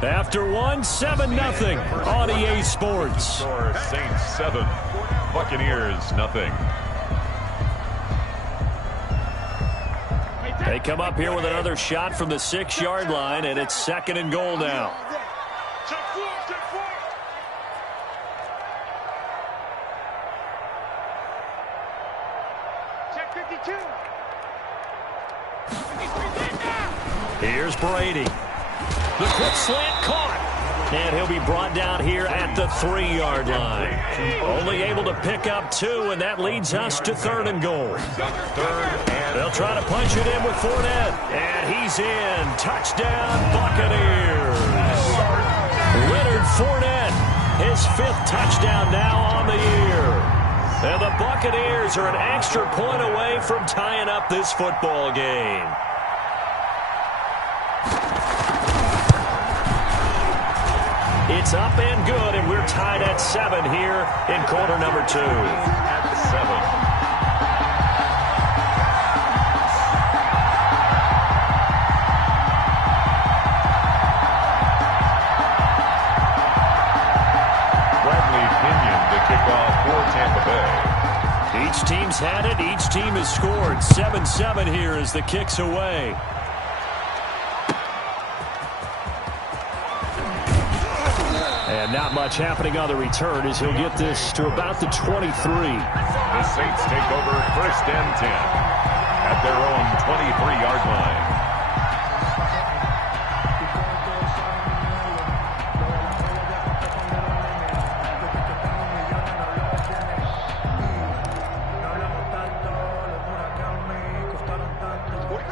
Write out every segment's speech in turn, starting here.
After one, 7-0 on EA Sports. Saints 7, Buccaneers 0. They come up here with another shot from the 6-yard line, and it's 2nd and goal now. Here's Brady. The quick slant caught. And he'll be brought down here at the 3-yard line. Only able to pick up 2, and that leads us to 3rd and goal. They'll try to punch it in with Fournette. And he's in. Touchdown, Buccaneers. Leonard Fournette, his 5th touchdown now on the year. And the Buccaneers are an extra point away from tying up this football game. It's up and good, and we're tied at 7 here in quarter number 2. At 7. Bradley Pinion to kick off for Tampa Bay. Each team's had it. Each team has scored. 7-7 here as the kick's away. And not much happening on the return as he'll get this to about the 23. The Saints take over 1st and 10 at their own 23-yard line.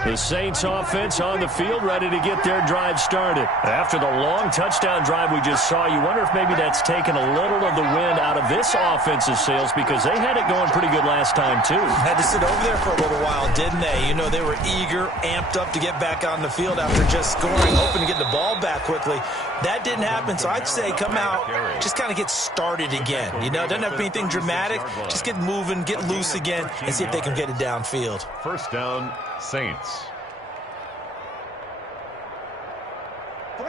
The Saints offense on the field, ready to get their drive started. After the long touchdown drive we just saw, you wonder if maybe that's taken a little of the wind out of this offense's sails, because they had it going pretty good last time, too. Had to sit over there for a little while, didn't they? You know, they were eager, amped up to get back on the field after just scoring, hoping to get the ball back quickly. That didn't happen, so I'd say come out, just kind of get started again. You know, it doesn't have to be anything dramatic. Just get moving, get loose again, and see if they can get it downfield. 1st down, Saints.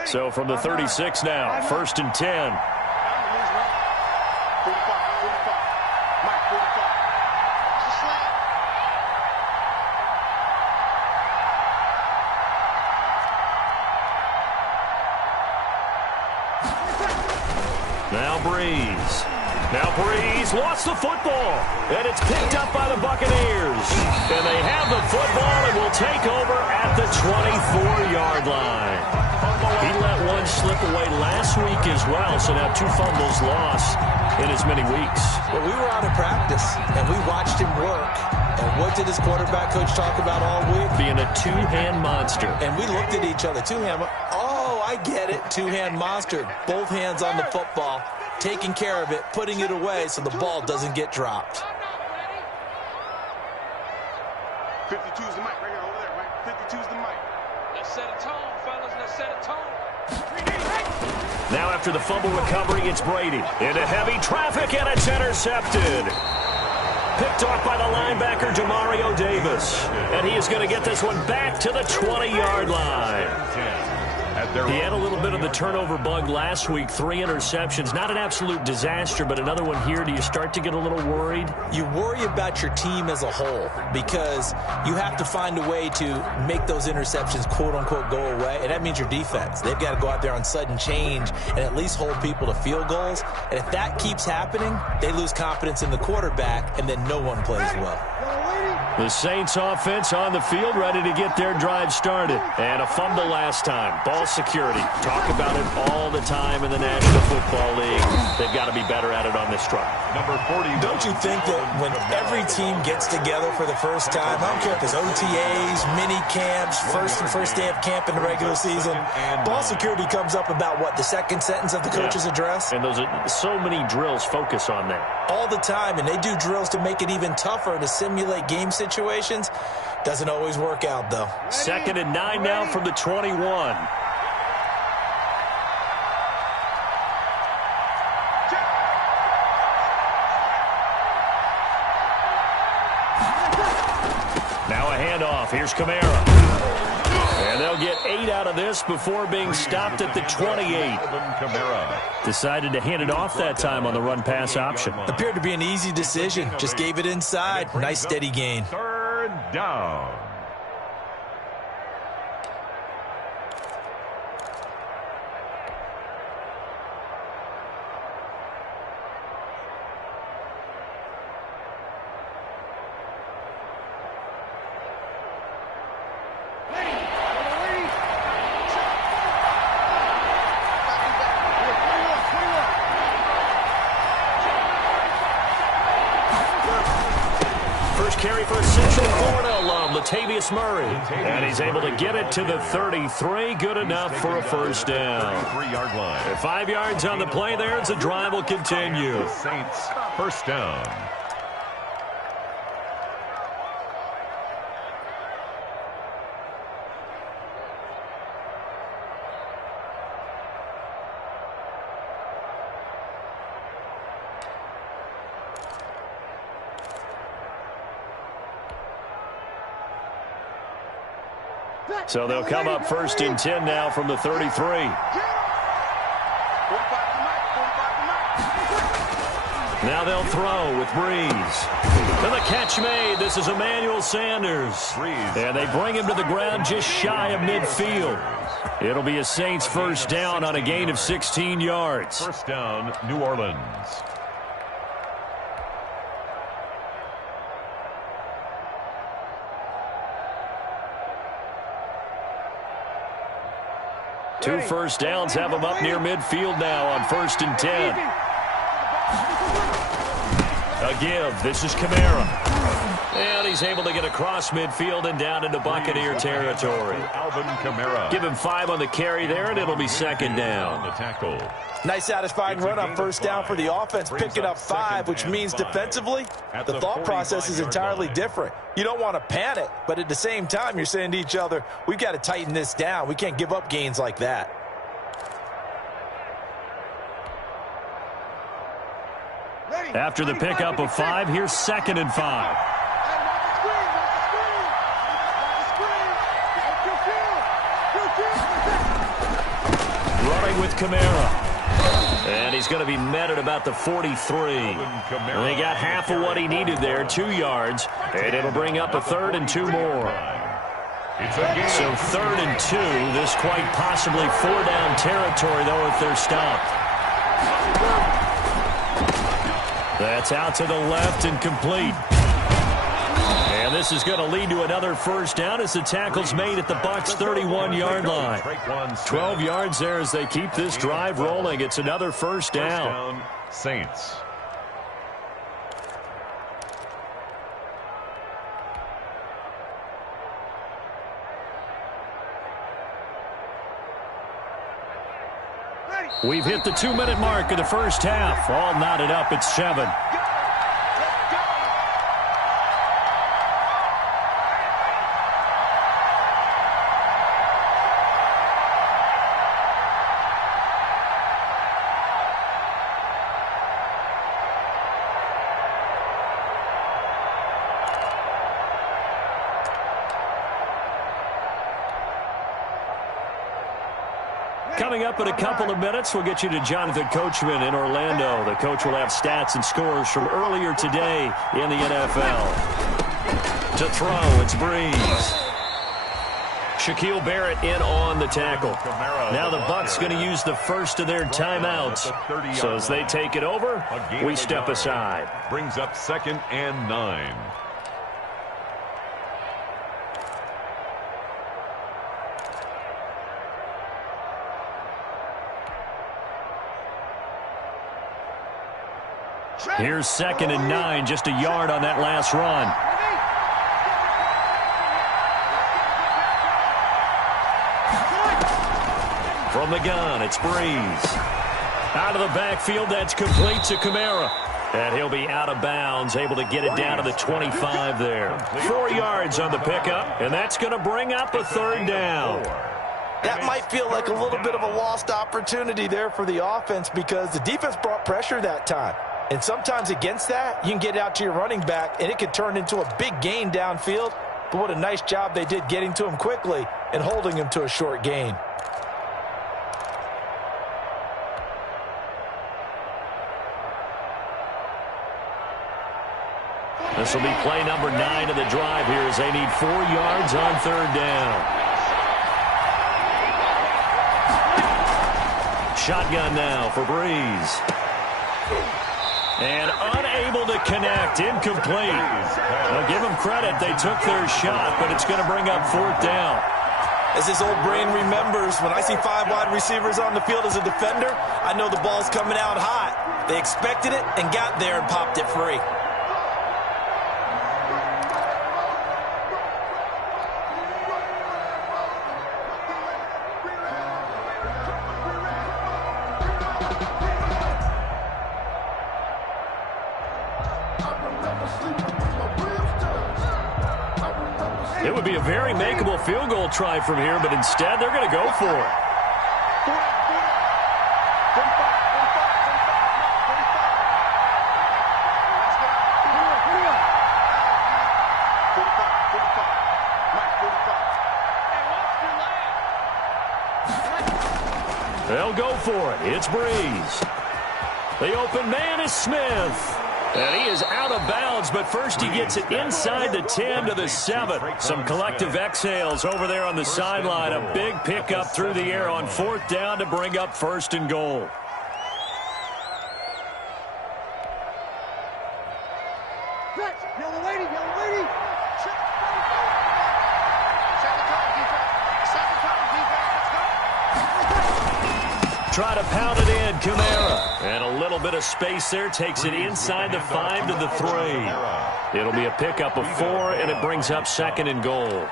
So from the 36 now, 1st and 10. Now Breeze lost the football, and it's picked up by the Buccaneers. And they have the football and will take over at the 24-yard line. He let one slip away last week as well, so now 2 fumbles lost in as many weeks. Well, we were out of practice, and we watched him work. And what did his quarterback coach talk about all week? Being a 2-hand monster. And we looked at each other. 2-hand. Oh, I get it. 2-hand monster. Both hands on the football, taking care of it, putting it away so the ball doesn't get dropped. 52's the mic right here over there, right? 52's the mic. Let's set a tone, fellas. Let's set a tone. Now after the fumble recovery, it's Brady. Into heavy traffic, and it's intercepted. Picked off by the linebacker, Demario Davis. And he is going to get this one back to the 20-yard line. He had a little bit of the turnover bug last week, 3 interceptions. Not an absolute disaster, but another one here. Do you start to get a little worried? You worry about your team as a whole because you have to find a way to make those interceptions, quote-unquote, go away, and that means your defense. They've got to go out there on sudden change and at least hold people to field goals. And if that keeps happening, they lose confidence in the quarterback, and then no one plays well. The Saints offense on the field, ready to get their drive started. And a fumble last time. Ball security. Talk about it all the time in the National Football League. They've got to be better at it on this drive. Number 40. Don't you think that when every team gets together for the first time, I don't care if it's OTAs, mini camps, first day of camp in the regular season, ball security comes up about what, the second sentence of the coach's address? And those are so many drills focus on that. All the time, and they do drills to make it even tougher to simulate game situations. Doesn't always work out, though. 2nd and 9 now from the 21. Now a handoff. Here's Kamara. And they'll get 8 out of this before being stopped at the 28. Decided to hand it off that time on the run-pass option. Appeared to be an easy decision. Just gave it inside. Nice steady gain. Third down. Carry for Central Florida alum, Latavius Murray. And he's able to get it to the 33. Good enough for a first down. 3-yard line. And 5 yards on the play there as the drive will continue. Saints, first down. So they'll come up 1st and 10 now from the 33. Now they'll throw with Breeze. And the catch made. This is Emmanuel Sanders. And they bring him to the ground just shy of midfield. It'll be a Saints first down on a gain of 16 yards. First down, New Orleans. Two first downs have them up near midfield now on 1st and 10. A give. This is Kamara. And he's able to get across midfield and down into Buccaneer territory. Alvin Kamara. Give him 5 on the carry there, and it'll be 2nd down. The tackle. Nice satisfying run on first down for the offense, picking up 5, which means defensively, the thought process is entirely different. You don't want to panic, but at the same time, you're saying to each other, we've got to tighten this down. We can't give up gains like that. After the pickup of 5, here's 2nd and 5. Running with Kamara. And he's going to be met at about the 43. And they got half of what he needed there, 2 yards. And it'll bring up a 3rd and 2 more. So 3rd and 2, this quite possibly 4-down territory, though, if they're stopped. That's out to the left and complete. And this is going to lead to another first down as the tackle's made at the Bucs 31-yard line. 12 yards there as they keep this drive rolling. It's another first down. Saints. We've hit the 2-minute mark of the first half. All knotted up at 7. Coming up in a couple of minutes, we'll get you to Jonathan Coachman in Orlando. The coach will have stats and scores from earlier today in the NFL. To throw, it's Breeze. Shaquille Barrett in on the tackle. Now the Bucs going to use the first of their timeouts. So as they take it over, we step aside. Brings up 2nd and 9. Here's 2nd and 9, just a yard on that last run. From the gun, it's Breeze. Out of the backfield, that's complete to Kamara. And he'll be out of bounds, able to get it down to the 25 there. 4 yards on the pickup, and that's going to bring up a 3rd down. That might feel like a little bit of a lost opportunity there for the offense because the defense brought pressure that time. And sometimes against that, you can get out to your running back, and it could turn into a big gain downfield. but what a nice job they did getting to him quickly and holding him to a short gain. This will be play number 9 of the drive here as they need 4 yards on 3rd down. Shotgun now for Breeze. And unable to connect, incomplete. Now give them credit, they took their shot, but it's going to bring up 4th down. As his old brain remembers, when I see 5 wide receivers on the field as a defender, I know the ball's coming out hot. They expected it and got there and popped it free. It would be a very makeable field goal try from here, but instead they're going to go for it. They'll go for it. It's Breeze. The open man is Smith. And he is out of bounds, but first he gets it inside the 10 to the 7. Some collective exhales over there on the sideline. A big pickup through the air on 4th down to bring up 1st and goal. Try to pound it in, Kamara. And a little bit of space there, takes it inside the 5 to the 3. It'll be a pickup of 4, and it brings up 2nd and goal.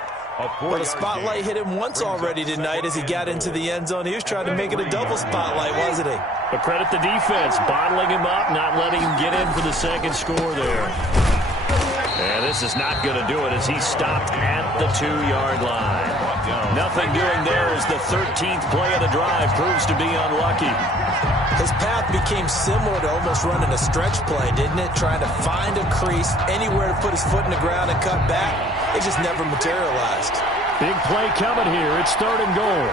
Well, the spotlight hit him once already tonight as he got into the end zone. He was trying to make it a double spotlight, wasn't he? But credit the defense, bottling him up, not letting him get in for the 2nd score there. And this is not going to do it as he stopped at the 2-yard line. Nothing doing there as the 13th play of the drive proves to be unlucky. His path became similar to almost running a stretch play, didn't it? Trying to find a crease, anywhere to put his foot in the ground and cut back. It just never materialized. Big play coming here. It's 3rd and goal.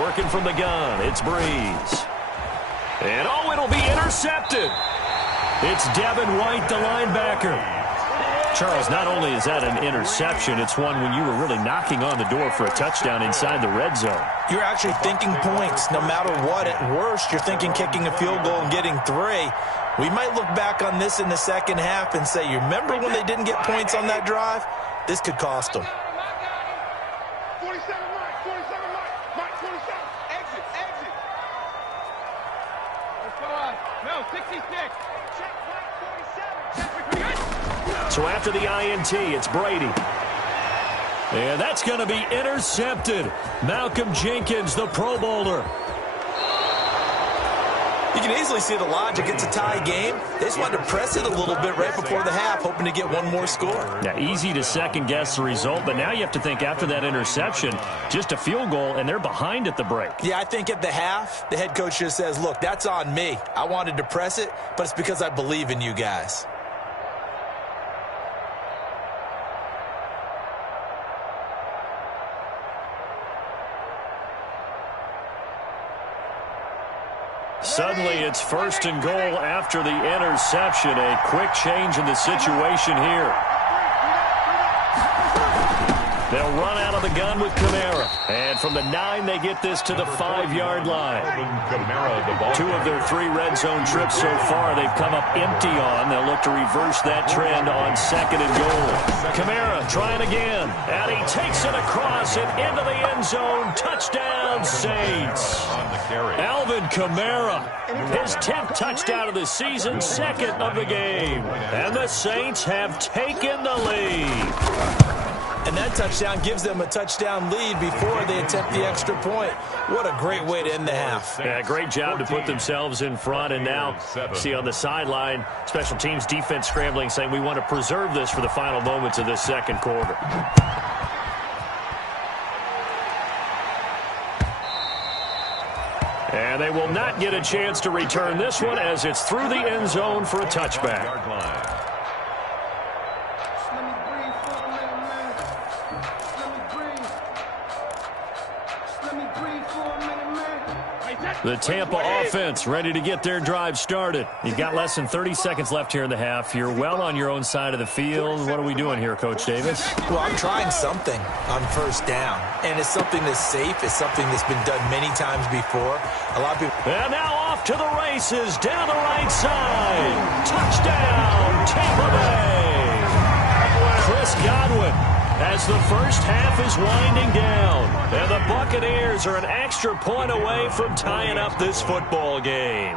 Working from the gun, it's Breeze. And, oh, it'll be intercepted. It's Devin White, the linebacker. Charles, not only is that an interception, it's one when you were really knocking on the door for a touchdown inside the red zone. You're actually thinking points. No matter what, at worst, you're thinking kicking a field goal and getting 3. We might look back on this in the second half and say, you remember when they didn't get points on that drive? This could cost them. 47, Mike. 47, Mike. 47. Exit. No, 66. Check, Mike, 47. So after the INT, it's Brady. And that's going to be intercepted. Malcolm Jenkins, the Pro Bowler. You can easily see the logic. It's a tie game. They just wanted to press it a little bit right before the half, hoping to get one more score. Now, easy to second-guess the result, but now you have to think after that interception, just a field goal, and they're behind at the break. Yeah, I think at the half, the head coach just says, look, that's on me. I wanted to press it, but it's because I believe in you guys. Suddenly, it's 1st and goal after the interception. A quick change in the situation here. They'll run out of the gun with Kamara. And from the 9, they get this to the 5-yard line. 2 of their 3 red zone trips so far, they've come up empty on. They'll look to reverse that trend on 2nd and goal. Kamara trying again. And he takes it across and into the end zone. Touchdown, Saints. Alvin Kamara, his 10th touchdown of the season, 2nd of the game. And the Saints have taken the lead. And that touchdown gives them a touchdown lead before they attempt the extra point. What a great way to end the half. Yeah, great job to put themselves in front. And now, see on the sideline, special teams defense scrambling, saying we want to preserve this for the final moments of this 2nd quarter. And they will not get a chance to return this one as it's through the end zone for a touchback. The Tampa offense ready to get their drive started. You've got less than 30 seconds left here in the half. You're well on your own side of the field. What are we doing here, Coach Davis? Well, I'm trying something on first down, and it's something that's safe. It's something that's been done many times before. A lot of people. And now off to the races down the right side. Touchdown, Tampa Bay. Chris Godwin, as the first half is winding down. And the Buccaneers are an extra point away from tying up this football game.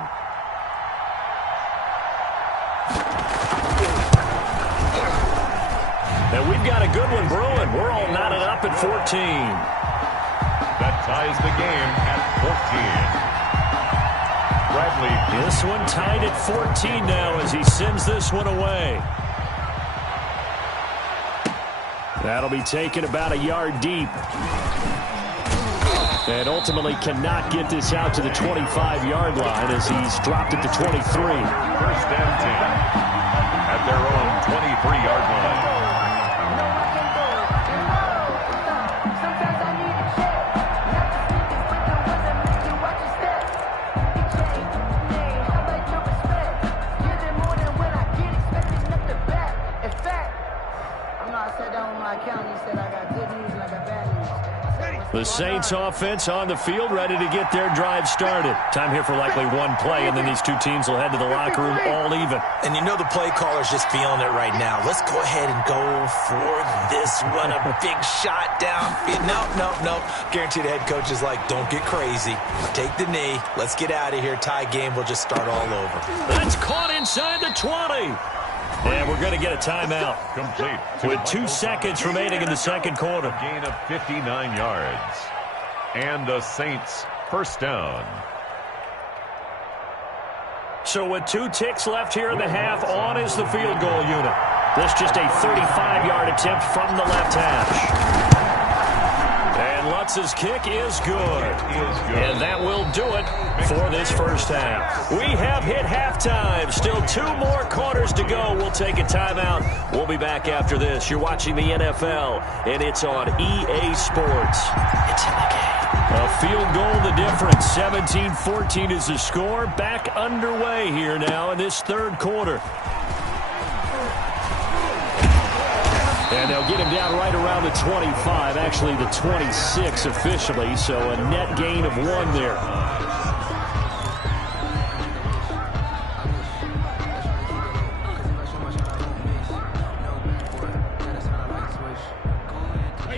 And we've got a good one brewing. We're all knotted up at 14. That ties the game at 14. Bradley. This one tied at 14 now as he sends this one away. That'll be taken about a yard deep. And ultimately cannot get this out to the 25-yard line as he's dropped it to 23. First and 10 at their own 23-yard line. The Saints offense on the field, ready to get their drive started. Time here for likely one play, and then these two teams will head to the locker room all even. And you know the play caller's just feeling it right now. Let's go ahead and go for this one. A big shot down. No. Guarantee the head coach is like, don't get crazy. Take the knee. Let's get out of here. Tie game. We'll just start all over. That's caught inside the 20. And we're going to get a timeout. Complete. With 2 seconds remaining in the second quarter. A gain of 59 yards. And the Saints first down. So with 2 ticks left here in the half, on is the field goal unit. This just a 35-yard attempt from the left hash. And Lutz's kick is good. And that will do it for this first half. We have hit halftime. Still 2 more quarters to go. We'll take a timeout. We'll be back after this. You're watching the NFL, and it's on EA Sports. It's in the game. A field goal the difference. 17-14 is the score. Back underway here now in this third quarter. And they'll get him down right around the 25, actually the 26 officially, so a net gain of 1 there.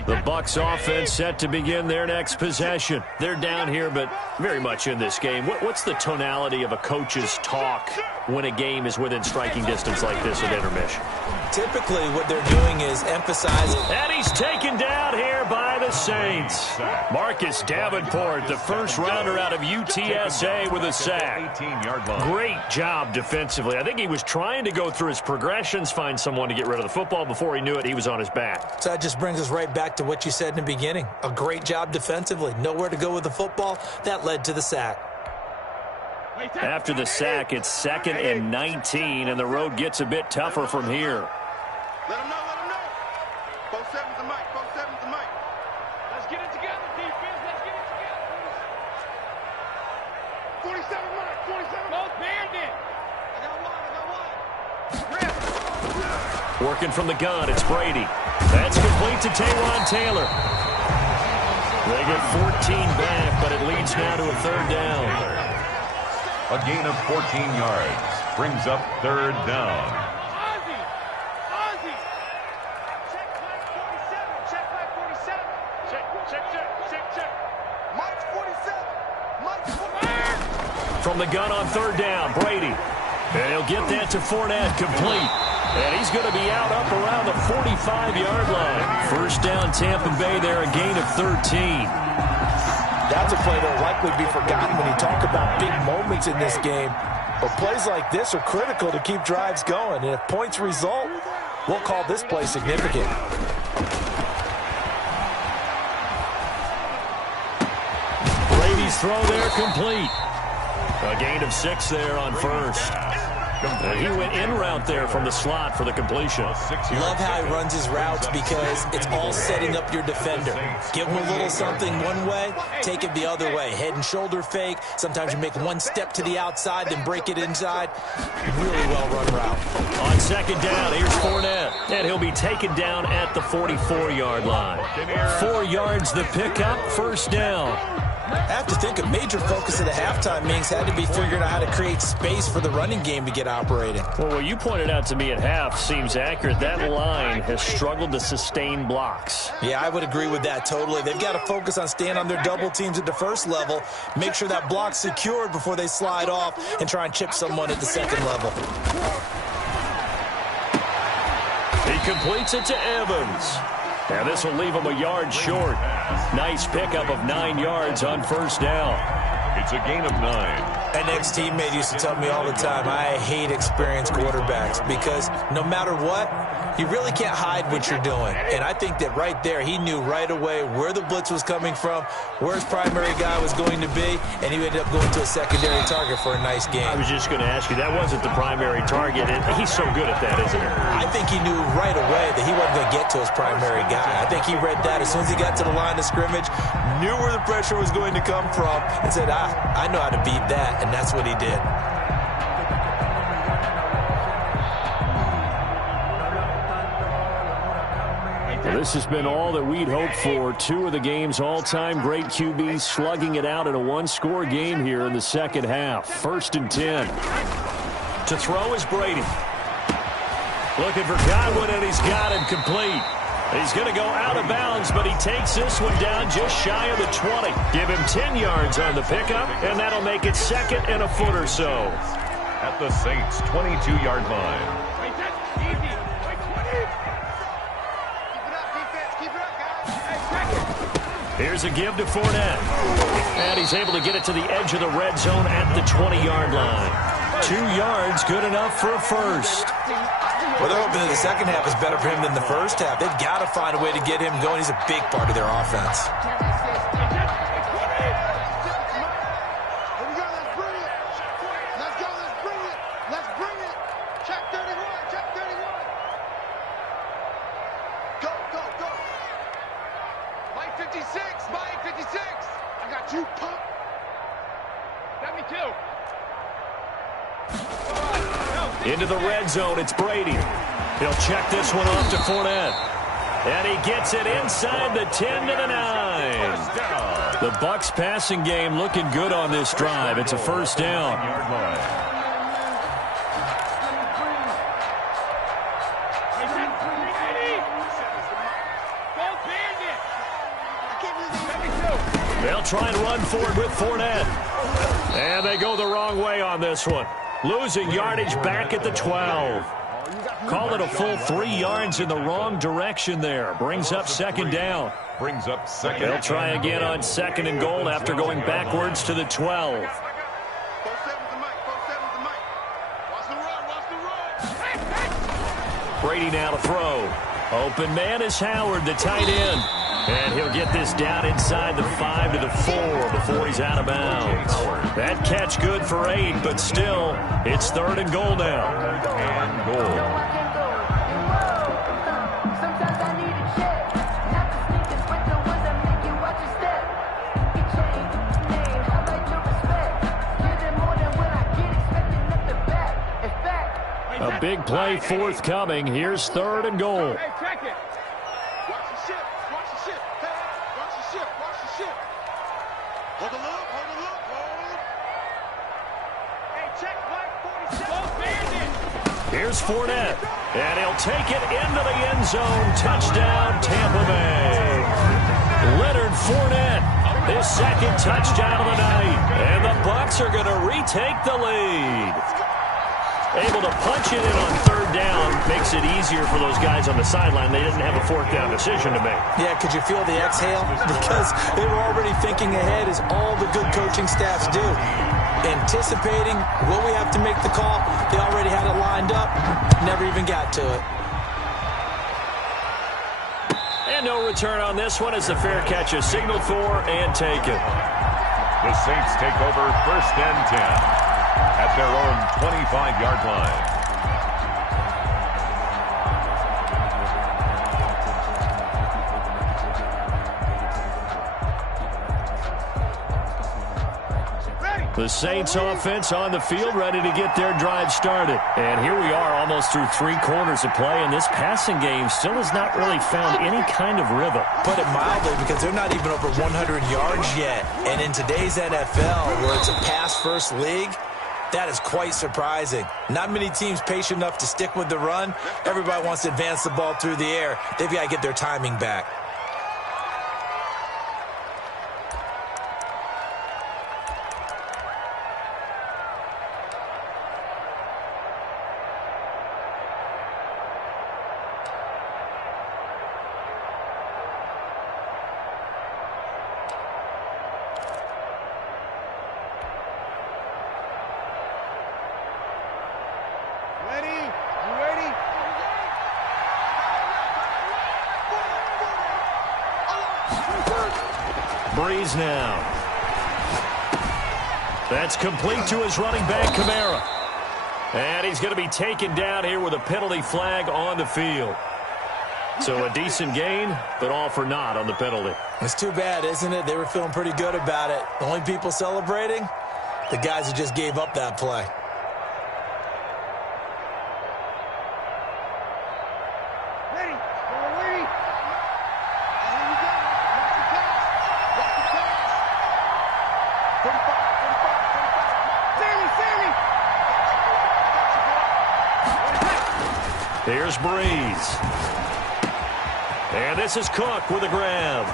The Bucs offense set to begin their next possession. They're down here, but very much in this game. What's the tonality of a coach's talk when a game is within striking distance like this at intermission? Typically, what they're doing is emphasizing. And he's taken down here by the Saints. Marcus Davenport, the first rounder out of UTSA with a sack. 18-yard line. Great job defensively. I think he was trying to go through his progressions, find someone to get rid of the football. Before he knew it, he was on his back. So that just brings us right back to what you said in the beginning. A great job defensively. Nowhere to go with the football. That led to the sack. After the sack, it's 2nd and 19, and the road gets a bit tougher from here. Let him know. 4-7's the mic. 4-7's the mic. Let's get it together, defense. Let's get it together. 47 mic. 47. Both banned it. I got one. Working from the gun, it's Brady. That's complete to Taywan Taylor. They get 14 back, but it leads now to a 3rd down. A gain of 14 yards brings up 3rd down. From the gun on 3rd down, Brady. And he'll get that to Fournette, complete. And he's going to be out up around the 45-yard line. First down, Tampa Bay there, a gain of 13. That's a play that will likely be forgotten when you talk about big moments in this game. But plays like this are critical to keep drives going. And if points result, we'll call this play significant. throw there complete. A gain of 6 there on first. He went in route there from the slot for the completion. Love how he runs his routes because it's all setting up your defender. Give him a little something one way, take it the other way. Head and shoulder fake. Sometimes you make one step to the outside, then break it inside. Really well-run route. On second down, here's Fournette. And he'll be taken down at the 44-yard line. 4 yards the pickup, first down. I have to think a major focus of the halftime meetings had to be figuring out how to create space for the running game to get operating. Well, what you pointed out to me at half seems accurate. That line has struggled to sustain blocks. Yeah, I would agree with that totally. They've got to focus on staying on their double teams at the first level, make sure that block's secured before they slide off, and try and chip someone at the second level. He completes it to Evans. And this will leave him a yard short. Nice pickup of 9 yards on first down. It's a gain of 9. An ex-teammate used to tell me all the time, I hate experienced quarterbacks because no matter what, you really can't hide what you're doing. And I think that right there, he knew right away where the blitz was coming from, where his primary guy was going to be, and he ended up going to a secondary target for a nice game. I was just going to ask you, that wasn't the primary target, and he's so good at that, isn't he? I think he knew right away that he wasn't going to get to his primary guy. I think he read that as soon as he got to the line of scrimmage, knew where the pressure was going to come from, and said, I know how to beat that, and that's what he did. This has been all that we'd hoped for. 2 of the game's all-time great QBs slugging it out in a one-score game here in the second half. 1st and 10. To throw is Brady. Looking for Godwin, and he's got him complete. He's going to go out of bounds, but he takes this one down just shy of the 20. Give him 10 yards on the pickup, and that'll make it 2nd and a foot or so. At the Saints' 22-yard line. Here's a give to Fournette. And he's able to get it to the edge of the red zone at the 20-yard line. 2 yards, good enough for a first. Well, they're hoping that the second half is better for him than the first half. They've got to find a way to get him going. He's a big part of their offense. Into the red zone, it's Brady. He'll check this one off to Fournette. And he gets it inside the 10 to the 9. The Bucs passing game looking good on this drive. It's a first down. They'll try and run forward with Fournette. And they go the wrong way on this one. Losing yardage back at the 12. Call it a full 3 yards in the wrong direction there. Brings up second down. They'll try again on 2nd and goal after going backwards to the 12. Brady now to throw. Open man is Howard, the tight end. And he'll get this down inside the 5 to the 4 before he's out of bounds. That catch good for 8, but still, it's 3rd and goal now. And goal. A big play forthcoming. Here's 3rd and goal. Here's Fournette, and he'll take it into the end zone. Touchdown, Tampa Bay. Leonard Fournette, his 2nd touchdown of the night. And the Bucs are going to retake the lead. Able to punch it in on 3rd down makes it easier for those guys on the sideline. They didn't have a 4th down decision to make. Yeah, could you feel the exhale? Because they were already thinking ahead, as all the good coaching staffs do. Anticipating, will we have to make the call? They already had it lined up, never even got to it. And no return on this one as the fair catch is signaled for and taken. The The Saints take over 1st and 10 at their own 25-yard line. The Saints offense on the field, ready to get their drive started. And here we are almost through 3 quarters of play, and this passing game still has not really found any kind of rhythm. Put it mildly, because they're not even over 100 yards yet. And in today's NFL, where it's a pass-first league, that is quite surprising. Not many teams patient enough to stick with the run. Everybody wants to advance the ball through the air. They've got to get their timing back. Breeze now. That's complete to his running back, Kamara. And he's going to be taken down here with a penalty flag on the field. So a decent gain, but all for naught on the penalty. It's too bad, isn't it? They were feeling pretty good about it. The only people celebrating, the guys who just gave up that play. Here's Breeze. And this is Cook with a grab.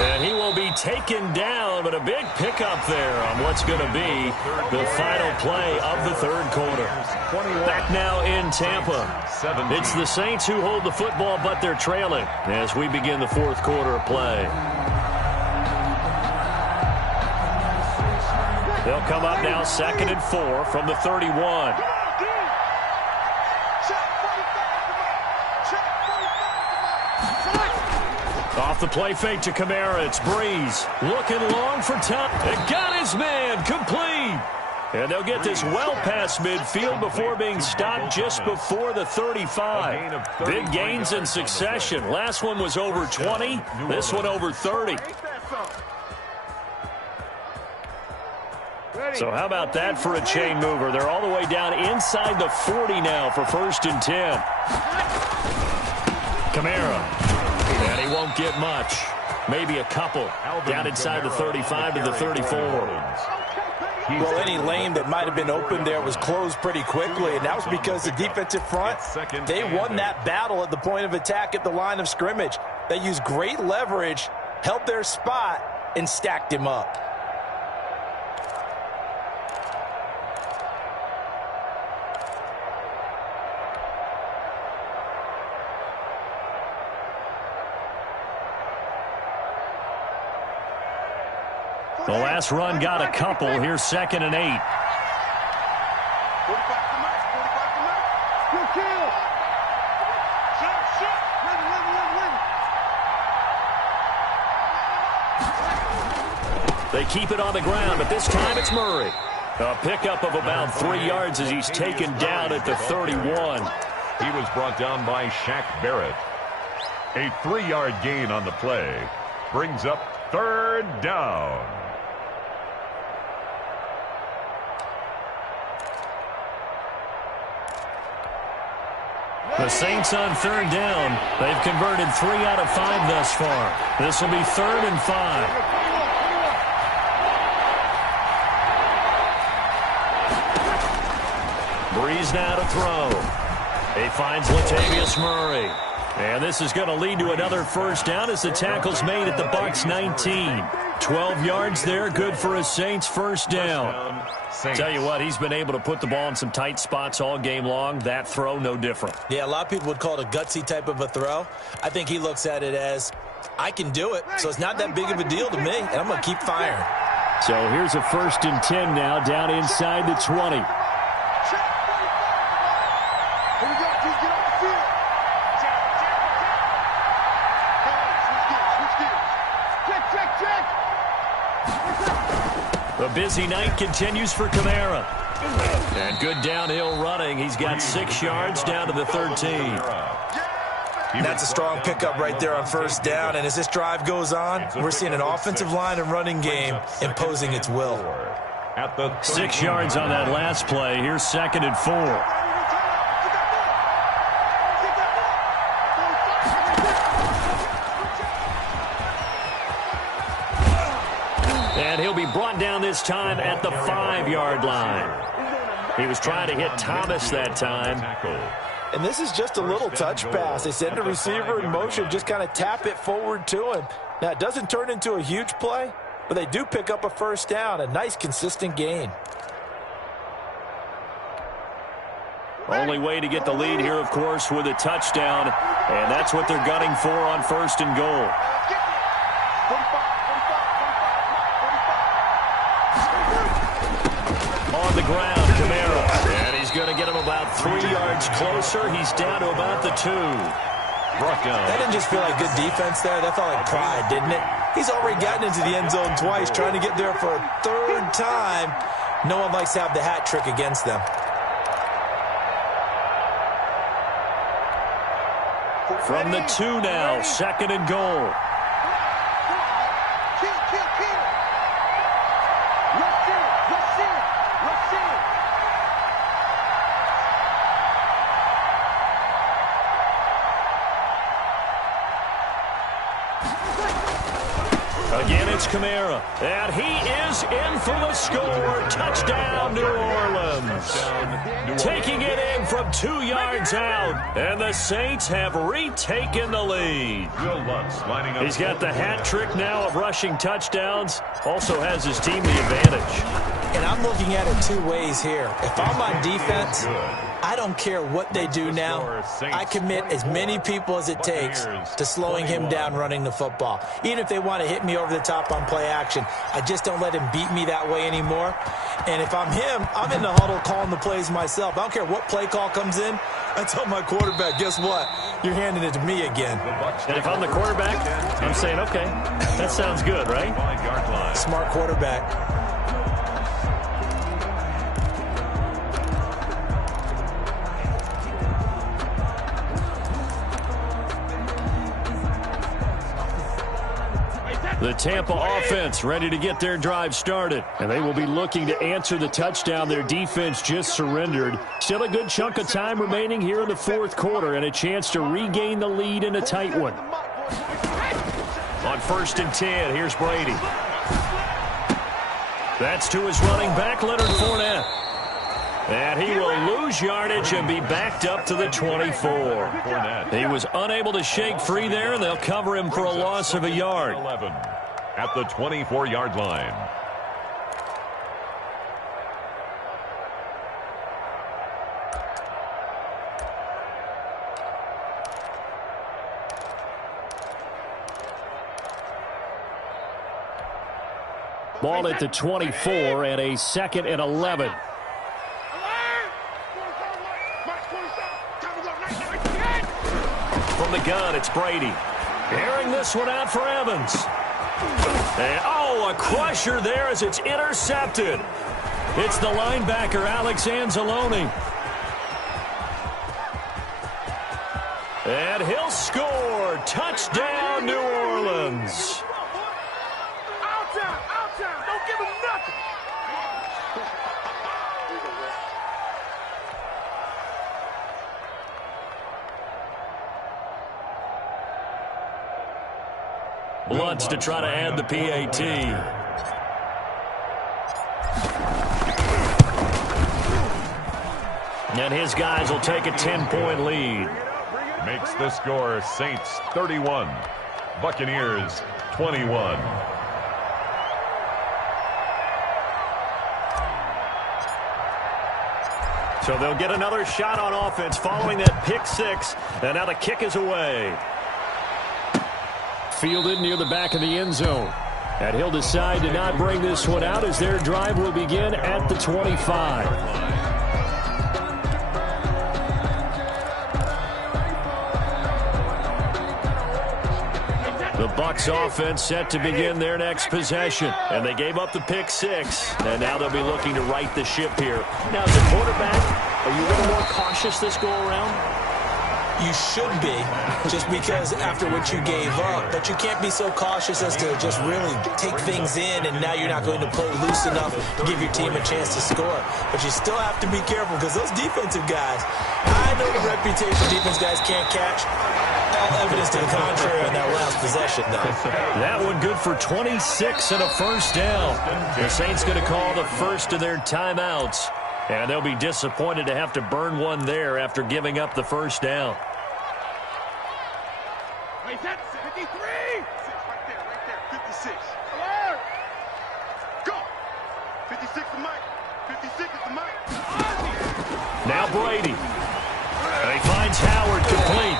And he will be taken down, but a big pickup there on what's going to be the final play of the 3rd quarter. Back now in Tampa. It's the Saints who hold the football, but they're trailing as we begin the 4th quarter of play. They'll come up now 2nd and 4 from the 31. Off the play fake to Kamara, it's Breeze. Looking long for time. And got his man complete. And they'll get this well past midfield before being stopped just before the 35. Big gains in succession. Last one was over 20. This one over 30. So how about that for a chain mover? They're all the way down inside the 40 now for 1st and 10. Kamara. And he won't get much. Maybe a couple. Down inside the 35 to the 34. Well, any lane that might have been open there was closed pretty quickly, and that was because the defensive front, they won that battle at the point of attack at the line of scrimmage. They used great leverage, held their spot, and stacked him up. The last run got a couple. Here's 2nd and 8. They keep it on the ground, but this time it's Murray. A pickup of about 3 yards as he's taken down at the 31. He was brought down by Shaq Barrett. A 3-yard gain on the play brings up 3rd down. The Saints on 3rd down. They've converted 3 out of 5 thus far. This will be 3rd and 5. Breeze now to throw. He finds Latavius Murray. And this is going to lead to another 1st down as the tackle's made at the Bucs 19. 12 yards there, good for a Saints 1st down. Tell you what, he's been able to put the ball in some tight spots all game long. That throw, no different. Yeah, a lot of people would call it a gutsy type of a throw. I think he looks at it as, I can do it, so it's not that big of a deal to me, and I'm going to keep firing. So here's a 1st and 10 now, down inside the 20. busy night continues for Kamara. And good downhill running. He's got 6 yards down to the 13. That's a strong pickup right there on first down. And as this drive goes on, we're seeing an offensive line and running game imposing its will. 6 yards on that last play. Here's 2nd and 4. And he'll be brought down this time at the 5-yard line. He was trying to hit Thomas that time. And this is just a little touch pass. They send the receiver in motion, just kind of tap it forward to him. Now, it doesn't turn into a huge play, but they do pick up a first down, a nice, consistent gain. Only way to get the lead here, of course, with a touchdown, and that's what they're gunning for on 1st and goal. On the ground, Kamara. And he's going to get him about 3 yards closer. He's down to about the 2. That didn't just feel like good defense there. That felt like pride, didn't it? He's already gotten into the end zone twice, trying to get there for a 3rd time. No one likes to have the hat trick against them. From the 2 now, 2nd and goal. Again, it's Kamara, and he is in for the score. Touchdown, New Orleans. Taking it in from 2 yards out, and the Saints have retaken the lead. He's got the hat trick now of rushing touchdowns. Also has his team the advantage. And I'm looking at it 2 ways here. If I'm on defense, I don't care what they do now. I commit as many people as it takes to slowing him down running the football. Even if they want to hit me over the top on play action, I just don't let him beat me that way anymore. And if I'm him, I'm in the huddle calling the plays myself. I don't care what play call comes in. I tell my quarterback, guess what? You're handing it to me again. And if I'm the quarterback, I'm saying, okay, that sounds good, right? Smart quarterback. The Tampa offense ready to get their drive started. And they will be looking to answer the touchdown their defense just surrendered. Still a good chunk of time remaining here in the 4th quarter and a chance to regain the lead in a tight one. On 1st and 10, here's Brady. That's to his running back, Leonard Fournette. And he will lose yardage and be backed up to the 24. He was unable to shake free there, and they'll cover him for a loss of a yard. 11 at the 24-yard line. Ball at the 24 and a 2nd and 11. From the gun, it's Brady. Airing this one out for Evans. And, oh, a crusher there as it's intercepted. It's the linebacker, Alex Anzalone. And he'll score. Touchdown, New Orleans. Outside. Don't give him nothing. Bloods to try to add the PAT. And his guys will take a 10-point lead. Makes the score Saints 31, Buccaneers 21. So they'll get another shot on offense following that pick 6. And now the kick is away. Fielded near the back of the end zone. And he'll decide to not bring this one out as their drive will begin at the 25. The Bucs offense set to begin their next possession. And they gave up the pick 6. And now they'll be looking to right the ship here. Now, as a quarterback, are you a little more cautious this go-around? You should be, just because after what you gave up. But you can't be so cautious as to just really take things in, and now you're not going to play loose enough to give your team a chance to score. But you still have to be careful, because those defensive guys, I know the reputation defense guys can't catch. All evidence to the contrary on that last possession, though. That one good for 26 and a first down. The Saints going to call the first of their timeouts. And they'll be disappointed to have to burn one there after giving up the first down. Wait, that's 53! Right there, 56. Alert! Go! 56 is Mike. 56 is the Mike. Now Brady. And he finds Howard complete.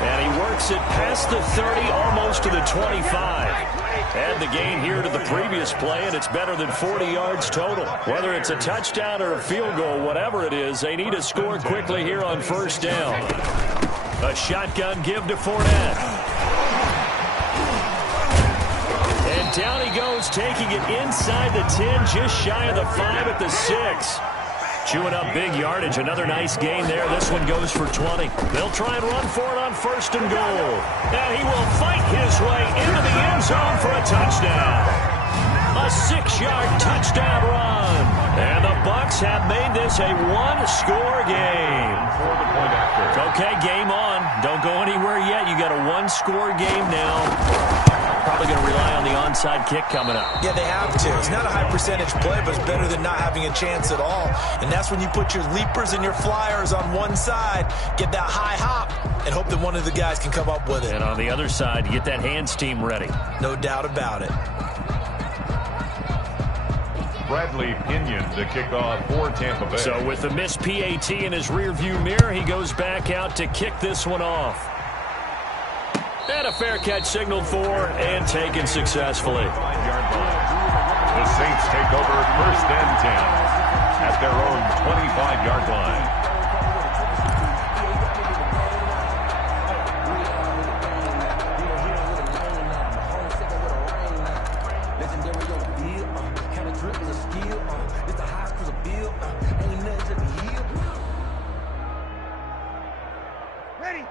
And he works it past the 30, almost to the 25. Add the gain here to the previous play, and it's better than 40 yards total. Whether it's a touchdown or a field goal, whatever it is, they need to score quickly here on first down. A shotgun give to Fournette. And down he goes, taking it inside the 10, just shy of the 5 at the 6. Chewing up big yardage. Another nice gain there. This one goes for 20. They'll try and run for it on first and goal. And he will fight his way into the end zone for a touchdown. A 6-yard touchdown run. And the Bucs have made this a one-score game. Okay, game on. Don't go anywhere yet. You got a one-score game now. Probably going to rely on the onside kick coming up. Yeah, they have to. It's not a high percentage play, but it's better than not having a chance at all. And that's when you put your leapers and your flyers on one side, get that high hop, and hope that one of the guys can come up with it. And on the other side, get that hands team ready. No doubt about it. Bradley Pinion to kick off for Tampa Bay. So with the missed PAT in his rearview mirror, he goes back out to kick this one off. And a fair catch signaled for and taken successfully. The Saints take over first and 10 at their own 25-yard line.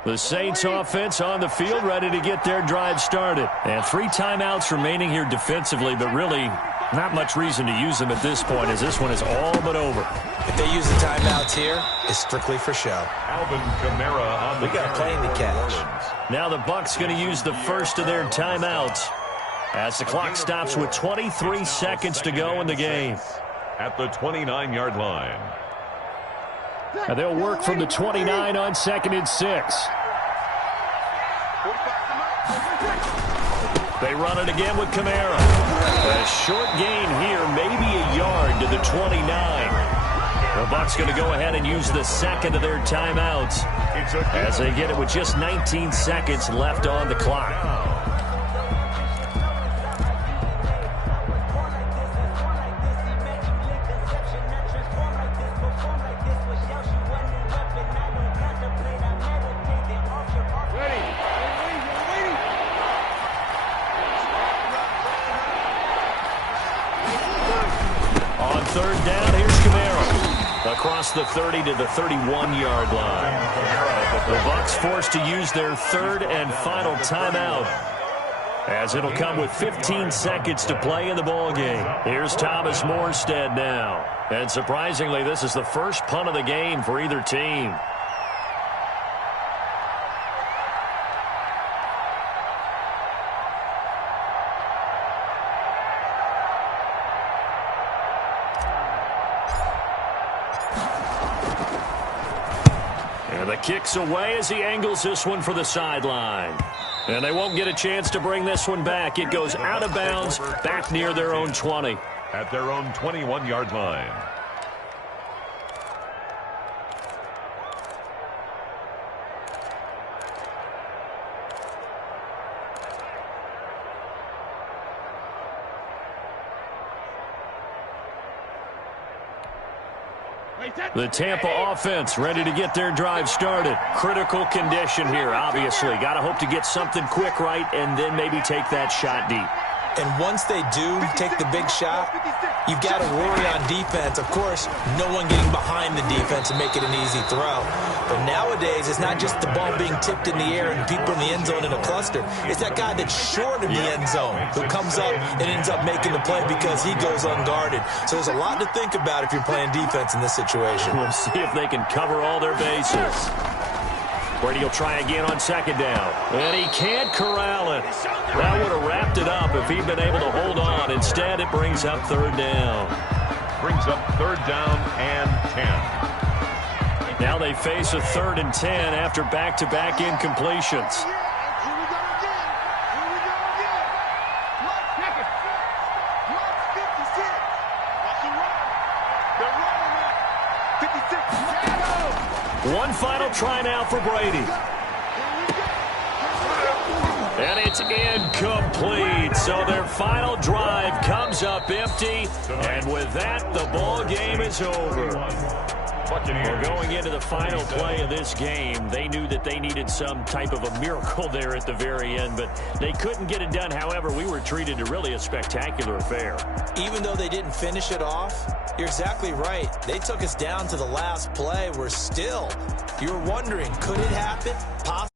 The Saints offense on the field, ready to get their drive started. And 3 timeouts remaining here defensively, but really not much reason to use them at this point, as this one is all but over. If they use the timeouts here, it's strictly for show. Alvin Kamara on the We got plenty to catch. Now the Bucs going to use the first of their timeouts as the clock stops with 23 seconds to go in the game. At the 29-yard line. And they'll work from the 29 on 2nd and 6. They run it again with Kamara. A short gain here, maybe a yard to the 29. The Bucs going to go ahead and use the second of their timeouts as they get it with just 19 seconds left on the clock. Third down, here's Kamara. Across the 30 to the 31-yard line. The Bucs forced to use their third and final timeout, as it'll come with 15 seconds to play in the ballgame. Here's Thomas Morstead now. And surprisingly, this is the first punt of the game for either team. Kicks away as he angles this one for the sideline. And they won't get a chance to bring this one back. It goes out of bounds, back near their own 20. At their own 21-yard line. The Tampa offense ready to get their drive started. Critical condition here, obviously. Got to hope to get something quick right and then maybe take that shot deep. And once they do take the big shot, you've got to worry on defense. Of course, no one getting behind the defense and make it an easy throw. But nowadays, it's not just the ball being tipped in the air and people in the end zone in a cluster. It's that guy that's short of the end zone who comes up and ends up making the play because he goes unguarded. So there's a lot to think about if you're playing defense in this situation. We'll see if they can cover all their bases. Brady will try again on second down. And he can't corral it. That would have wrapped it up if he'd been able to hold on. Instead, it brings up third down. Brings up third down and 10. Now they face a 3rd and 10 after back-to-back incompletions. One final try now for Brady. And it's incomplete. So their final drive comes up empty. And with that, the ball game is over. Well, going into the final play of this game, they knew that they needed some type of a miracle there at the very end, but they couldn't get it done. However, we were treated to really a spectacular affair. Even though they didn't finish it off, you're exactly right. They took us down to the last play. We're still, you're wondering, could it happen? Possibly.